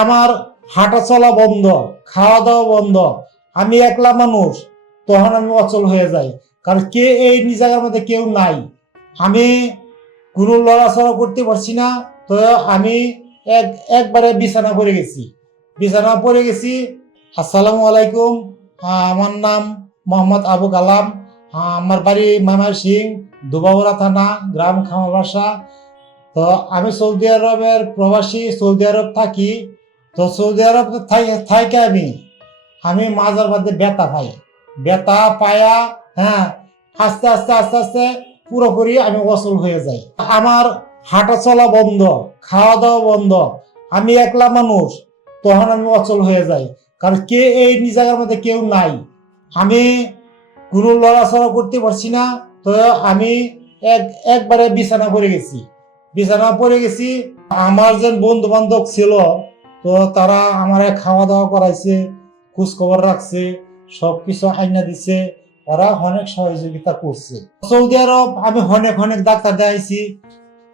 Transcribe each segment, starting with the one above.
আমার হাঁটা চলা বন্ধ, খাওয়া দাওয়া বন্ধ, আমি একলা মানুষ, তখন আমি অচল হয়ে যাই। কারণ কে এই জায়গার মধ্যে কেউ নাই। আমি কোনো লড়াচড়া করতে পারছি না, তো আমি এক, একবারে বিছানা পড়ে গেছি। বিছানা পড়ে গেছি, আসসালামু আলাইকুম আমার নাম মোহাম্মদ আবু কালাম আমার বাড়ি মামার সিং, দুবাবরা থানা, গ্রাম খামাবাসা তো আমি সৌদি আরবের প্রবাসী, সৌদি আরব থাকি। তো সৌদি আরব থাই- থাইকে আমি। আমি মাজার মধ্যে ব্যথা পাই ব্যথা পায়া হ্যাঁ আস্তে আস্তে আস্তে আস্তে পুরোপুরি আমি অচল হয়ে যাই। আমার হাঁটা চলা বন্ধ, খাওয়া দাওয়া বন্ধ। আমি একলা মানুষ, তখন আমি অচল হয়ে যাই। কারণ কে এই জায়গার মধ্যে কেউ নাই। আমি কোনো লড়াচড়া করতে পারছি না, তো আমি এক, একবারে বিছানা পড়ে গেছি। বিছানা পড়ে গেছি, আমার যে বন্ধু বান্ধব ছিল তো তারা আমারে খাওয়া দাওয়া করাইছে খোঁজ খবর রাখছে সব কিছু আইনা দিছে, ওরা অনেক সহযোগিতা করছে। সৌদি আরব, আমি অনেক অনেক ডাক্তার দেখাইছি,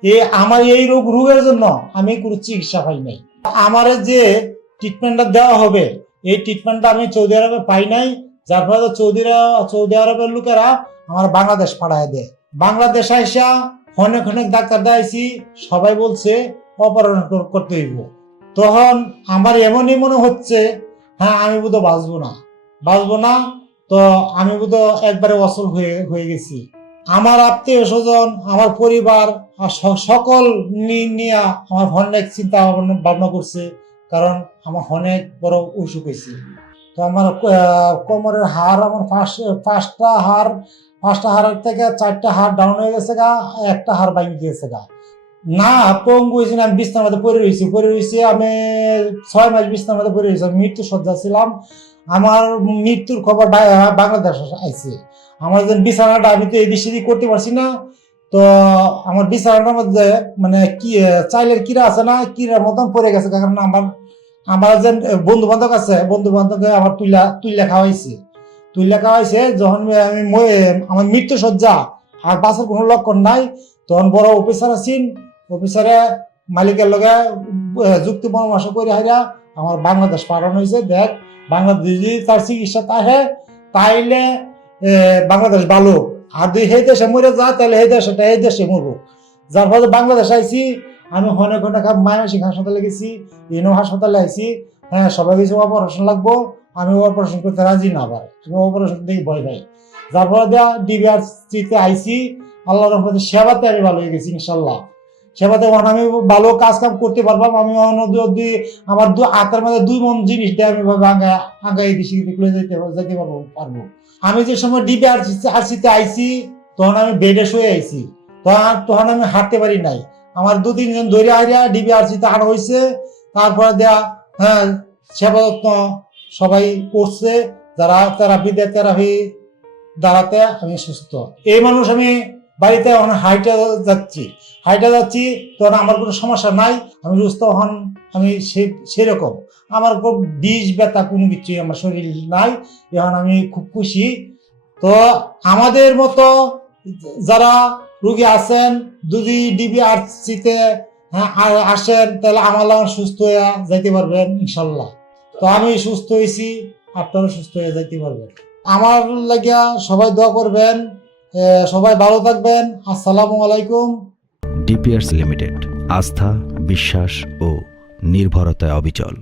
এ আমার এই রোগ, রোগের জন্য আমি কোনো চিকিৎসা পাই নাই। আমার যে ট্রিটমেন্টটা দেওয়া হবে, এই ট্রিটমেন্টটা আমি সৌদি আরবে পাই নাই, যার ফলে আরব- সৌদি আরবের লোকেরা আমার বাংলাদেশ পাঠায় দেয়। বাংলাদেশ আইসা অনেক অনেক ডাক্তার দেখাইছি, সবাই বলছে অপারেশন করতে হইব। তখন আমার এমনই মনে হচ্ছে হ্যাঁ আমি বোধহয় বাঁচবো না। বাঁচবো না, তো আমি বোধহয় একবারে অসল হয়ে হয়ে গেছি। আমার আত্মীয় স্বজন, আমার পরিবার আর সকল নিয়ে আমার অনেক চিন্তা ভাবনা- করছে, কারণ আমার অনেক বড় অসুখ হয়েছে। তো আমার কোমরের হাড় আমার পাঁচ- পাঁচটা হাড়, পাঁচটা হাড়ের থেকে চারটা হাড় ডাউন হয়ে গেছে গা, একটা হাড় বাইরে গিয়েছে গা। না পঙ্গু হয়েছি আমি বিছনার মধ্যে পড়ে রয়েছি পড়ে রয়েছি আমি ছয় মাস বিছনার মধ্যে পড়ে রয়েছি মৃত্যু সজ্জা ছিলাম। আমার মৃত্যুর খবর বাংলাদেশ আইছে। আমার যে বিছানাটা আমি তো এই দেশে করতে পারছি না। তো আমার বিছানাটার মধ্যে মানে কি, চাইলের কিরা আছে না, কিরার মতন পড়ে গেছে কারণ আমার আমার যে বন্ধু বান্ধব আছে বন্ধু বান্ধবকে আমার তুইলা তুইলা খাওয়াইছে। তুইলা খাওয়াইছে, যখন আমি আমার মৃত্যু সজ্জা আর বাসের কোনো লক্ষণ নাই, তখন বড় অফিসার আছেন অফিসারে মালিকের লগে যুক্তি পরামর্শ করে হাইরা আমার বাংলাদেশ পাঠানো হয়েছে। দেখ, বাংলাদেশ যদি তার চিকিৎসা তাহে তাইলে বাংলাদেশ ভালো। আর যদি সেই দেশে মরে যা তাহলে সেই দেশে এই দেশে মরবো। যার ফলে বাংলাদেশ আইছি, আমি অনেক অনেক মায়াসিক হাসপাতালে গেছি, ইনো হাসপাতালে আইছি। হ্যাঁ সবাই কিছু অপারেশন লাগবো, আমি অপারেশন করতে রাজি না আবার আমি অপারেশন থেকে ভয় পাই। যার ফলে দেওয়া ডিবিআরসিতে আইছি। আল্লাহর রহমতে সেবাতে আমি ভালো হয়ে গেছি, ইনশাল্লাহ। সেবাতে এখন আমি ভালো কাজ কাম করতে পারবাম আমি দুই আমার দু, হাতের মধ্যে দুই মন জিনিস দিয়ে, আমি আগাই দিছি যেতে যেতে পারব পারব আমি যে সময় ডিবি আরসিতে আইছি, তখন আমি বেডে শুয়ে আইছি। তখন তখন আমি হাঁটতে পারি নাই। আমার দু তিনজন ধরে আইরা ডিবি আরসিতে আনা হয়েছে তারপরে দেয়া হ্যাঁ সেবা যত্ন সবাই করছে, যারা থেরাপি দেয় থেরাপি দাঁড়াতে আমি সুস্থ। এই মানুষ আমি বাড়িতে এখন হাইটে যাচ্ছি। হাইটে যাচ্ছি, তখন আমার কোনো সমস্যা নাই, আমি সুস্থ হন, আমি সে- সেরকম। আমার খুব বিষ, ব্যথা কোনো কিছুই আমার শরীর নাই, এখন আমি খুব খুশি। তো আমাদের মতো যারা রুগী আছেন, যদি ডিবি আরসিতে হ্যাঁ আসেন, তাহলে আমার লাগা সুস্থ হয়ে যাইতে পারবেন ইনশাল্লাহ তো আমি সুস্থ হয়েছি আপনারা সুস্থ হয়ে যাইতে পারবেন। আমার লাগিয়া সবাই দোয়া করবেন সবাই ভালো থাকবেন। আসসালামু আলাইকুম। ডিপিআরস লিমিটেড আস্থা বিশ্বাস ও নির্ভরতায় অবিচল।